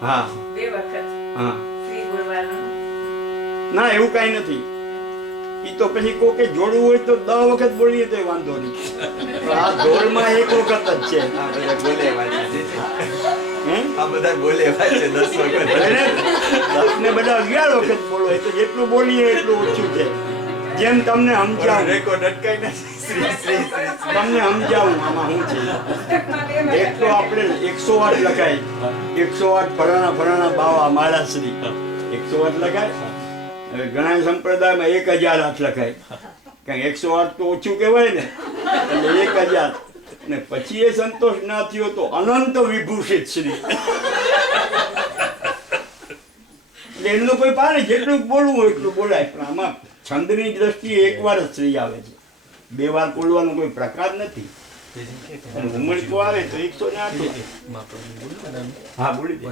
હા હા ના એવું કાંઈ નથી. ઈ તો પછી કોકે જોડવું હોય તો 10 વખત બોલીએ તો વાંધો નહીં. આ ઢોલમાં એક વખત જ છે. આ બધા બોલે છે 10 વખત. 10 ને બધા 11 વખત બોલો એ તો જેટલું બોલીએ એટલું ઓછું છે. જેમ તમને સમજાવું રેકોર્ડ અટકાઈ ના તમને સમજાવું આમાં શું છે. એક તો આપણે 108 લખાય, 108 ફરાણા બાવા માળાશ્રી 108 લખાય. હવે ઘણા સંપ્રદાયમાં 1008 લખાય, કારણ 108 તો ઓછું કહેવાય ને, એટલે 1000. ને પછી એ સંતોષ ના થયો તો અનંત વિભૂષિત શ્રી, એટલે એમનું કોઈ પાને જેટલું બોલવું હોય એટલું બોલાય. પણ આમાં છંદની દ્રષ્ટિએ એકવાર જ શ્રી આવે છે, 2 વાર બોલવાનો કોઈ પ્રકાર નથી. ઉમર તો આવે તો 108. હા બોલી દે.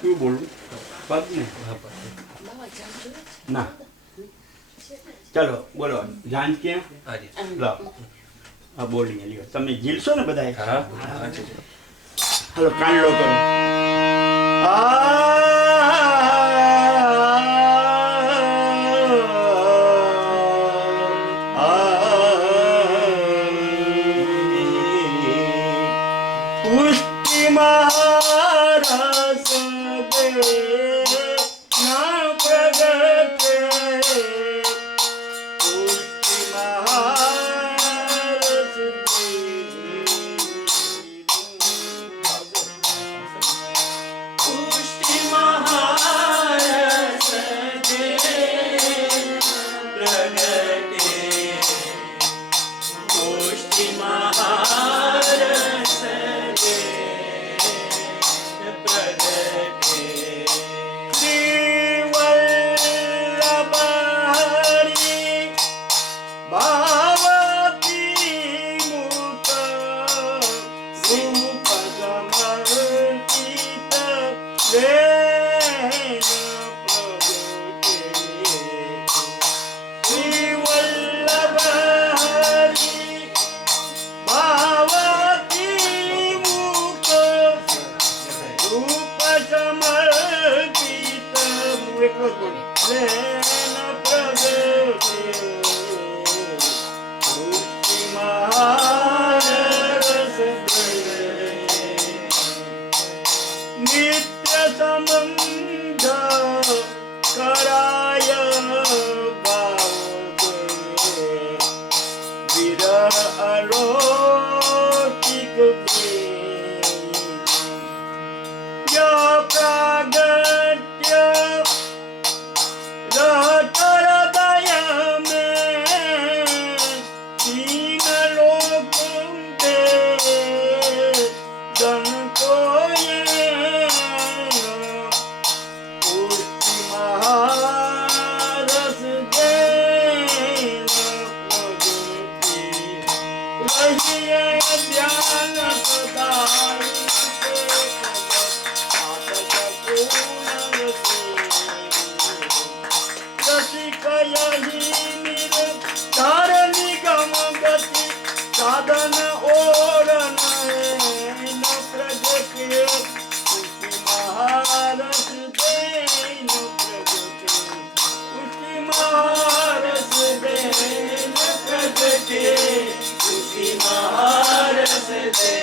શું બોલવું? પદ ને ના ચલો બોલો. જાન ક્યાં લાવ. હા બોલીએ લ્યો. તમે જીલશો ને બધા? હાલો કાંડલો કરો. પુષ્ટિ મહારસ દે ના પ્રગટે, પુષ્ટિ મહારસ દે. પુષ્ટિ મહારસ દે પ્રગટે, પુષ્ટિ મહારસ દે પ્રગટે. શ્રી વલ્લભ હરિ ભાવતી મુખ રૂપ સમર્પિત લેન પ્રગટે. શ્રી વલ્લભ હરિ ભાવતી મુખ રૂપ સમર્પિત લેન પ્રગટે. પુષ્ટિ મહારસ દે નિત્ય સંબંધ કરાય ભાવ દે, વિરહ અલૌકિક દે. પ્રાગટ્ય रहत हृदय में तीन लोक दे दन को ये पुष्टि महारस दे रहिए ध्यान सदा साधन और न प्रगटे. पुष्टि महारस दे न प्रगटे, पुष्टि महारस दे न प्रगटे, पुष्टि महारस दे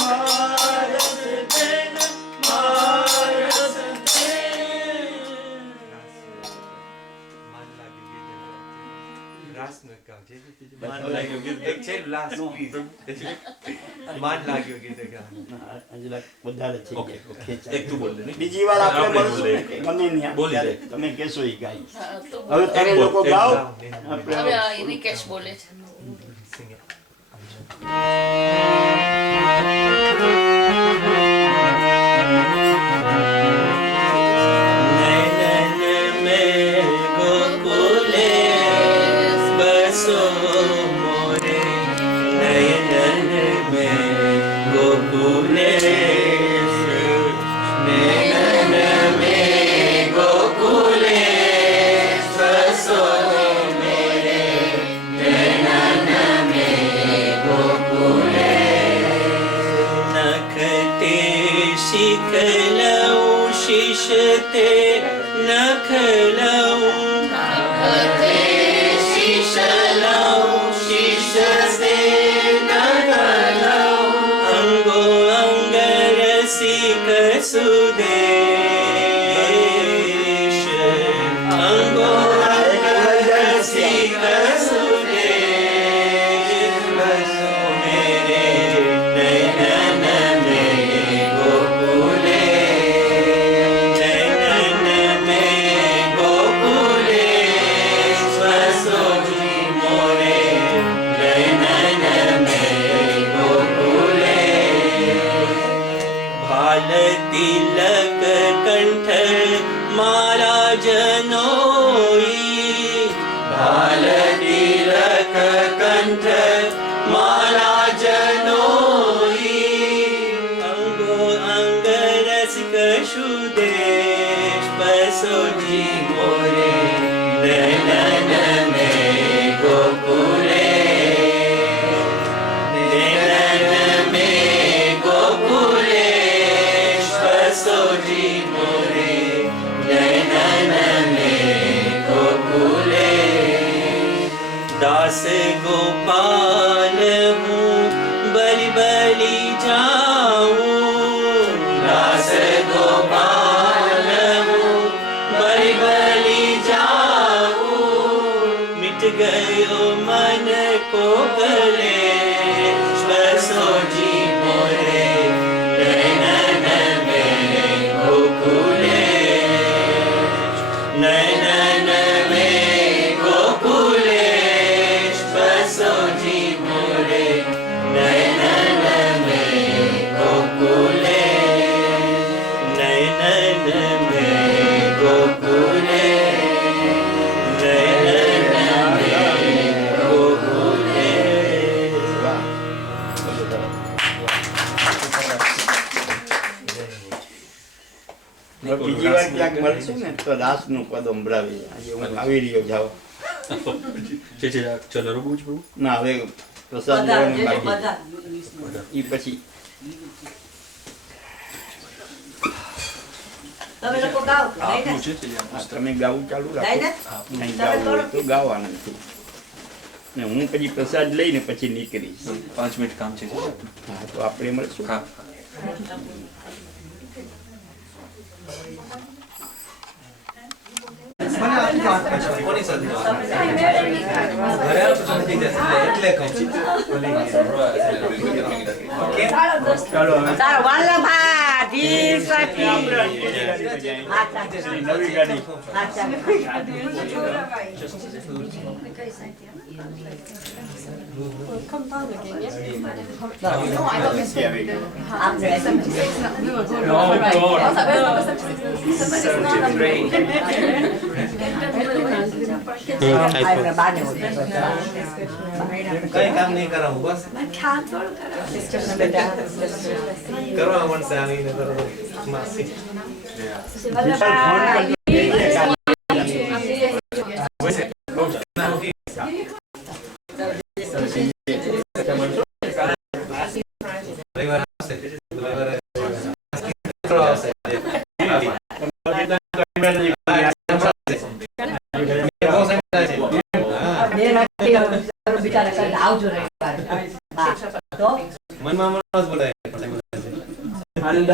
महारस दे महारस दे. માન લાગ્યો ગીત એક છે લાસ્ટ માન લાગ્યો ગીત વધારે છે. ઓકે એક તું બોલ દે. બીજી વાર આપણે બોલશું ને ગમે નહીં બોલી દે. તમે કહેશો એ ગાઈ. હવે હવે તમે લોકો ગાઓ. હવે નિકેશ બોલે છે. નયન મેં ગોકુલે બસો મોરે, નયન મેં ગોકુલે, નયન મેં ગોકુલે બસો મેરે, નયન મેં ગોકુલે. શીખ લઉં શીશ તે નખ લઉં શીશ લઉં શીશ તે નખ લઉં અંગો અંગ રસિક સુદેશ અંગો અંગ રસિક સુદેશ બસો મેરે નયન में गोकुलेश नयन में गोकुलेश बसो जी मोरे नयन में गोकुलेश भाल तिलक कंठ माला जनोई भाल तिलक कंठ माला जनोई अंगो अंग रसिक सुदेश बसो जी मोरे नयन में गोकुलेश नयन में गोकुलेश बसो जी मोरे नयन में गोकुलेश दास गोपाल हूँ बलि बलि जाऊं दास गोपाल हूँ बलि बलि जाऊं मिट गयो मन को कलेश बसो जी मोरे नयन में गोकुलेश नयन में गोकुलेश बसो जी मोरे नयन में गोकुलेश नयन में गोकुलेश नयन में गोकुलेश બીજી વાર ક્યાંક મળશે ને તો દાસનું પદ સંભળાવી. આજે હું આવી રહ્યો જાઉં. ચલો રૂબુ જ પ્રભુ ના હવે પ્રસાદ લેવાનું બાકી. ઈ પછી તમે લોકો ગાઓ નહીં ને? આ તમે ગાવું ચાલુ રાખો. નહીં ગાવું હોય તો ગાવાના નથી. ને હું પછી પ્રસાદ લઈને પછી નીકળીશ. 5 મિનિટ કામ છે હા તો આપણે મળશું. હા કોની સાથે એટલે કહું છું ચાલો હવે તારો વલ્લભા જી સખી નવી ગાડી. કઈ કામ નહીં કરાવું બસ કરવા મળશે આવીને કરો માસી રવિવાર આવશે રવિવારે આવશે આવજો તો મનમાં મનમાં જ બોલાય આનંદ